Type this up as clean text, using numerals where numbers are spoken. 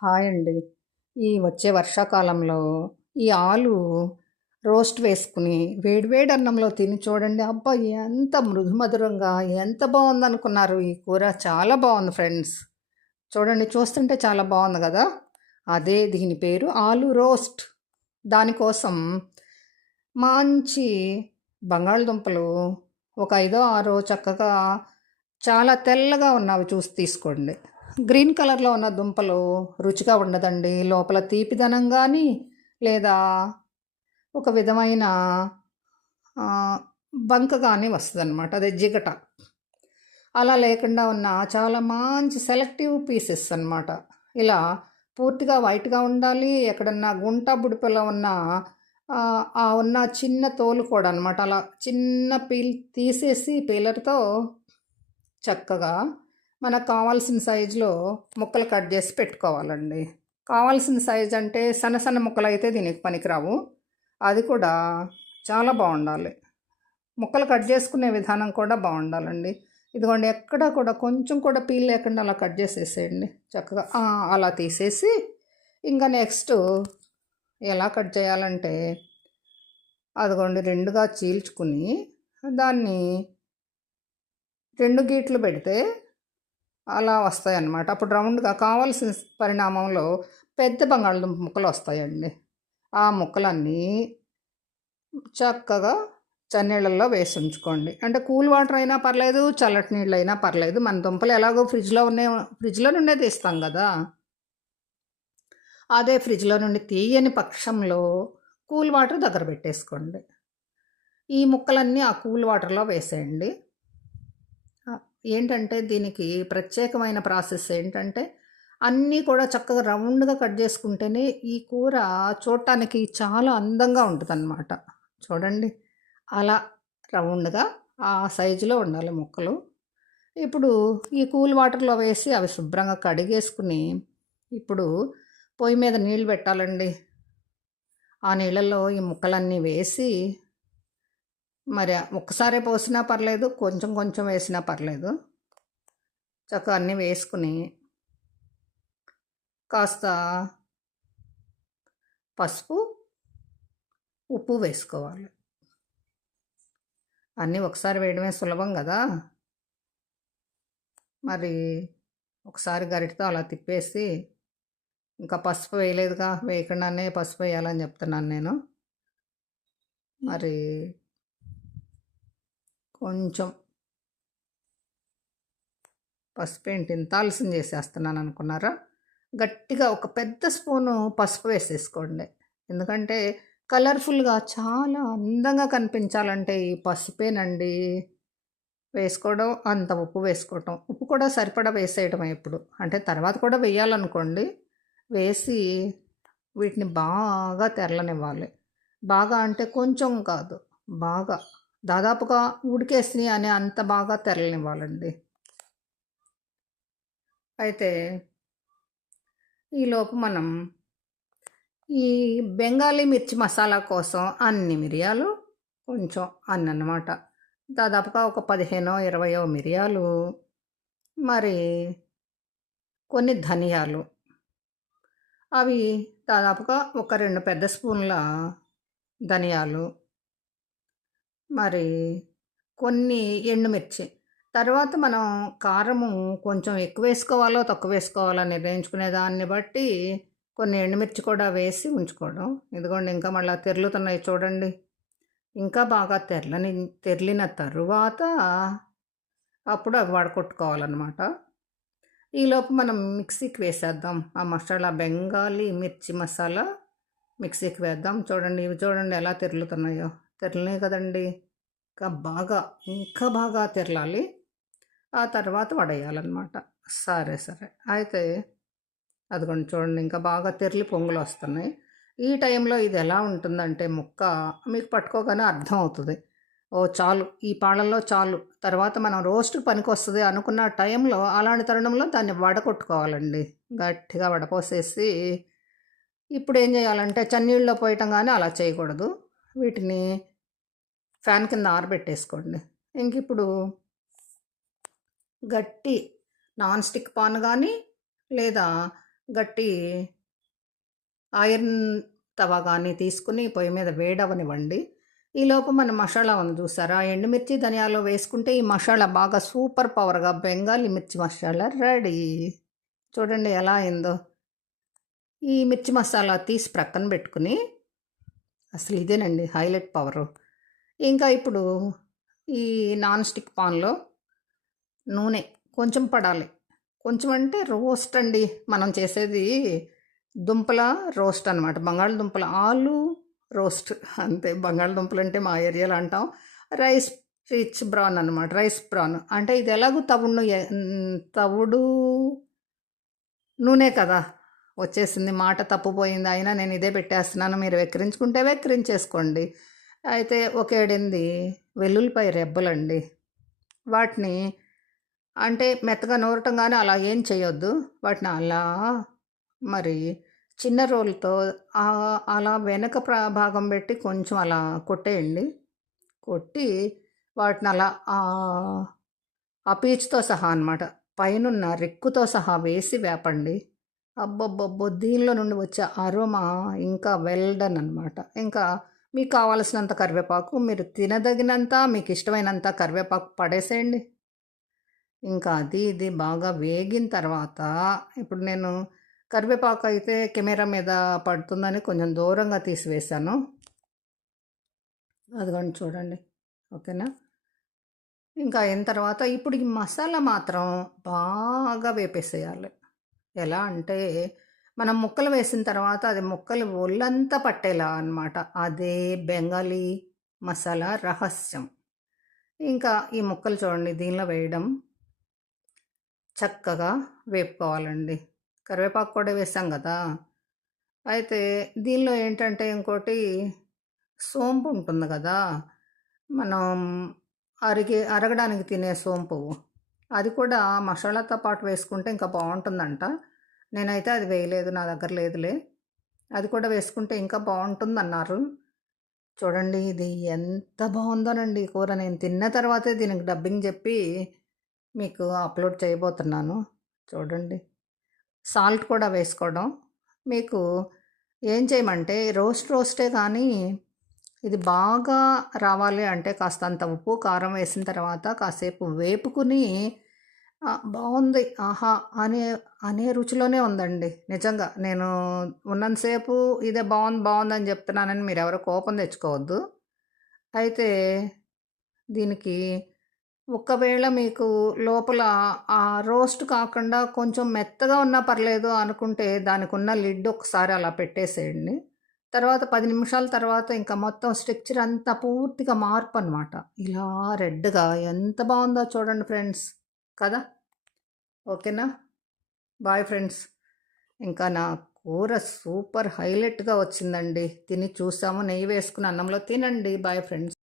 Hi అండి. ఈ వచ్చే వర్షాకాలంలో ఈ ఆలు రోస్ట్ వేసుకుని వేడి వేడి అన్నంలో తిని చూడండి. అబ్బా! ఎంత మృదుమధురంగా ఎంత బావుందనుకున్నారు. ఈ కూర చాలా బావుంది ఫ్రెండ్స్. చూడండి, చూస్తుంటే చాలా బావుంది గదా! అదే దీని పేరు ఆలు రోస్ట్. దానికోసం మంచి బంగాళదుంపలు ఒక ఐదో, ఆరో చక్కగా చాలా తెల్లగా ఉన్నవి చూసి తీసుకోండి. గ్రీన్ కలర్‌లో ఉన్న దుంపలు రుచిగా ఉండదండి. లోపల తీపిదనం గానీ, లేదా ఒక విధమైన ఆహ్, బంక గానీ వస్తదనమాట. అదే జిగట. అలా లేకుండా ఉన్న చాలా మంచి సెలెక్టివ్ పీసెస్ అనమాట. ఇలా పూర్తిగా వైట్‌గా ఉండాలి. ఎక్కడన్నా గుంట, బుడిపెల ఉన్న ఆ ఉన్న చిన్న తోలు కూడా అనమాట. అలా చిన్న తీసేసి పీలర్‌తో చక్కగా మనకు కావాల్సిన సైజులో ముక్కలు కట్ చేసి పెట్టుకోవాలండి. కావాల్సిన సైజ్ అంటే సన్న సన్న ముక్కలైతే దీనికి పనికిరావు. అది కూడా చాలా బావుండాలి. ముక్కలు కట్ చేసుకునే విధానం కూడా బావుండాలండి. ఇదిగోండి, ఎక్కడ కూడా కొంచెం కూడా పీల్ లేకుండా అలా కట్ చేసేసేయండి చక్కగా. అలా తీసేసి ఇంకా నెక్స్ట్ ఎలా కట్ చేయాలంటే, అదిగోండి, 2గా చీల్చుకుని దాన్ని 2 గీట్లు పెడితే అలా వస్తాయన్నమాట. అప్పుడు రౌండ్‌గా కావాల్సిన పరిణామంలో పెద్ద బంగాళదుంప ముక్కలు వస్తాయండి. ఆ ముక్కలన్నీ చక్కగా చన్నీళ్ళల్లో వేసి ఉంచుకోండి. అంటే కూల్ వాటర్ అయినా పర్లేదు, చల్లటి నీళ్ళైనా పర్లేదు. మన దుంపలు ఎలాగో ఫ్రిడ్జ్‌లో నుండే తీస్తాం గదా! అదే ఫ్రిడ్జ్‌లో నుండి తీయని పక్షంలో కూల్ వాటర్ దగ్గర పెట్టేసుకోండి. ఈ ముక్కలన్నీ ఆ కూల్ వాటర్‌లో వేసేయండి. ఏంటంటే దీనికి ప్రత్యేకమైన ప్రాసెస్ ఏంటంటే, అన్నీ కూడా చక్కగా రౌండ్‌గా కట్ చేసుకుంటేనే ఈ కూర చూడటానికి చాలా అందంగా ఉంటదనమాట. చూడండి, అలా రౌండ్‌గా ఆ సైజులో ఉండాలి ముక్కలు. ఇప్పుడు ఈ కూల్ వాటర్‌లో వేసి అవి శుభ్రంగా కడిగేసుకుని, ఇప్పుడు పొయ్యి మీద నీళ్ళు పెట్టాలండి. ఆ నీళ్ళల్లో ఈ ముక్కలన్నీ వేసి, మరి ఒక్కసారే పోసినా పర్లేదు, కొంచెం కొంచెం వేసినా పర్లేదు. చక్కగా అన్నీ వేసుకుని కాస్త పసుపు, ఉప్పు వేసుకోవాలి. అన్నీ ఒకసారి వేయడమే సులభం గదా! మరి ఒకసారి గరిటెతో అలా తిప్పేసి, ఇంకా పసుపు వేయలేదుగా, వేయకుండానే పసుపు వేయాలని చెప్తున్నాను నేను. మరి కొంచెం పసుపేంటి ఇంత ఆలస్యం చేసేస్తున్నాననుకున్నారా? గట్టిగా ఒక పెద్ద స్పూను పసుపు వేసేసుకోండి. ఎందుకంటే కలర్‌ఫుల్‌గా చాలా అందంగా కనిపించాలంటే ఈ పసుపేనండి వేసుకోవడం. అంత ఉప్పు వేసుకోవటం. ఉప్పు కూడా సరిపడా వేసేయడమే ఎప్పుడు. అంటే తర్వాత కూడా వేయాలనుకోండి. వేసి వీటిని బాగా తెరలనివ్వాలి. బాగా అంటే కొంచెం కాదు, బాగా. దాదాపుగా ఉడికేసినియి అనే అంత బాగా తెరలనివ్వాలండి. అయితే ఈలోపు మనం ఈ బెంగాలీ మిర్చి మసాలా కోసం అన్ని మిరియాలు, కొంచెం అన్ననమాట. దాదాపుగా ఒక 15, 20 మిరియాలు, మరి కొన్ని ధనియాలు. అవి దాదాపుగా ఒక 2 పెద్ద స్పూన్ల ధనియాలు, మరి కొన్ని ఎండుమిర్చి. తర్వాత మనం కారము కొంచెం ఎక్కువేసుకోవాలో, తక్కువేసుకోవాలో నిర్ణయించుకునే దాన్ని బట్టి కొన్ని ఎండుమిర్చి కూడా వేసి ఉంచుకోవడం. ఇదిగోండి, ఇంకా మళ్ళా తెర్లుతున్నాయి చూడండి. ఇంకా బాగా తెర్లిన తరువాత అప్పుడు అవి వడకొట్టుకోవాలనమాట. ఈలోపు మనం మిక్సీకి వేసేద్దాం. ఆ మసాలా బెంగాలీ మిర్చి మసాలా మిక్సీకి వేద్దాం. చూడండి, ఇవి చూడండి ఎలా తెరులుతున్నాయో. తెరిలినాయి కదండీ! ఇంకా బాగా తెరలాలి. ఆ తర్వాత వడేయాలనమాట. సరే, సరే. అయితే అదిగోండి, చూడండి, ఇంకా బాగా తెరలి పొంగులొస్తున్నాయి. ఈ టైంలో ఇది ఎలా ఉంటుందంటే ముక్క మీకు పట్టుకోగానే అర్థమవుతది. ఓహ్! చాలు, ఈ పాళల్లో చాలు. తర్వాత మనం రోస్ట్‌కి పనికొస్తది అనుకున్న టైంలో, అలాంటి తరుణంలో దాన్ని వడకొట్టుకోవాలండి. గట్టిగా వడపోసేసి ఇప్పుడేం జేయాలంటే చన్నీళ్ళలో పోయటం గానీ అలా చేయకూడదు. వీటిని ఫ్యాన్ కింద ఆరబెట్టేసుకోండి. ఇంకిప్పుడు గట్టి నాన్ స్టిక్ పాన్ గానీ, లేదా గట్టి ఐరన్ తవా గానీ తీసుకొని పొయ్యి మీద వేడవ్వనివ్వండి. ఈలోపు మన మసాలా ఉంది చూసారా? ఎండుమిర్చి, ధనియాలు వేసుకుంటే ఈ మసాలా బాగా సూపర్ పవర్‌గా బెంగాలీ మిర్చి మసాలా రెడీ. చూడండి ఎలా అయిందో. ఈ మిర్చి మసాలా తీసి ప్రక్కన పెట్టుకుని అసలు ఇదేనండి హైలైట్ పవరు. ఇంకా ఇప్పుడు ఈ నాన్ స్టిక్ పాన్‌లో నూనె కొంచెం పడాలి. కొంచెం అంటే రోస్ట్ అండి. మనం చేసేది దుంపల రోస్ట్ అనమాట. బంగాళదుంపల ఆలు రోస్ట్ అంతే. బంగాళదుంపలంటే మా ఏరియాలో అంటాం. రైస్ రిచ్ బ్రౌన్ అనమాట. Rice brown. అంటే ఇది ఎలాగో తవుడు నూనె కదా! వచ్చేసింది. మాట తప్పుపోయింది. అయినా నేను ఇదే పెట్టేస్తున్నాను. మీరు వెక్కిరించుకుంటే వెక్కిరించేసుకోండి. అయితే ఒక 7, 8 వెల్లుల్లిపాయ రెబ్బలండి. వాటిని అంటే మెత్తగా నూరటం గాని అలా ఏం చేయొద్దు. వాటిని అలా మరి చిన్న రోలుతో అలా వెనక భాగం పెట్టి కొంచెం అలా కొట్టేయండి. కొట్టి వాటిని అలా ఆ పీచుతో సహా అనమాట. పైనున్న రెక్కుతో సహా వేసి వేపండి. అబ్బబ్బబ్బో! దీనిలో నుండి వచ్చే అరోమా ఇంకా వెల్ డన్ అనమాట. ఇంకా మీకు కావాల్సినంత కరివేపాకు, మీరు తినదగినంత, మీకు ఇష్టమైనంత కరివేపాకు పడేసేయండి. ఇంకా అది ఇది బాగా వేగిన తర్వాత ఇప్పుడు నేను కరివేపాకు అయితే కెమెరా మీద పడుతుందని కొంచెం దూరంగా తీసివేశాను. అదిగోండి చూడండి. ఓకేనా? ఇంకా అయిన తర్వాత ఇప్పుడు ఈ మసాలా మాత్రం బాగా వేపేసేయాలి. ఎలా అంటే మనం ముక్కలు వేసిన తర్వాత అది ముక్కలు ఒళ్ళంతా పట్టేలా అనమాట. అదే బెంగాలీ మసాలా రహస్యం. ఇంకా ఈ ముక్కలు చూడండి దీనిలో వేయడం చక్కగా వేపుకోవాలండి. కరివేపాకు కూడా వేసాం గదా! అయితే దీనిలో ఏంటంటే ఇంకోటి సోంపు ఉంటుంది గదా! మనం అరగడానికి తినే సోంపు. అది కూడా మసాలాతో పాటు వేసుకుంటే ఇంకా బావుంటుందంట. నేనైతే అది వేయలేదు. నా దగ్గర లేదులే. అది కూడా వేసుకుంటే ఇంకా బావుంటుందన్నారు. చూడండి ఇది ఎంత బావుందోనండి ఈ కూర. నేను తిన్న తర్వాతే దీనికి డబ్బింగ్ జెప్పి మీకు అప్‌లోడ్ చేయబోతున్నాను. చూడండి. సాల్ట్ కూడా వేసుకోవడం. మీకు ఏం చేయమంటే రోస్టే కానీ ఇది బాగా రావాలి అంటే కాస్తంత ఉప్పు, కారం వేసిన తర్వాత కాసేపు వేపుకుని బావుంది. ఆహా! అనే అనే రుచిలోనే ఉందండి. నిజంగా. నేను ఉన్నంతసేపు ఇదే బావుందని జెప్తున్నానని మీరెవరు కోపం తెచ్చుకోవద్దు. అయితే దీనికి ఒకవేళ మీకు లోపల రోస్ట్ కాకుండా కొంచెం మెత్తగా ఉన్నా పర్లేదు అనుకుంటే దానికున్న లిడ్ ఒకసారి అలా పెట్టేసేయండి. తర్వాత 10 నిమిషాల తర్వాత ఇంకా మొత్తం స్ట్రక్చర్ అంతా పూర్తిగా మార్పనమాట. ఇలా రెడ్‌గా ఎంత బావుందో చూడండి ఫ్రెండ్స్. కదా! ఓకేనా? Bye friends. ఇంకా నా కూర సూపర్ హైలైట్‌గా వచ్చిందండి. తిని చూసాము. నెయ్యి వేసుకుని అన్నంలో తినండి. Bye friends.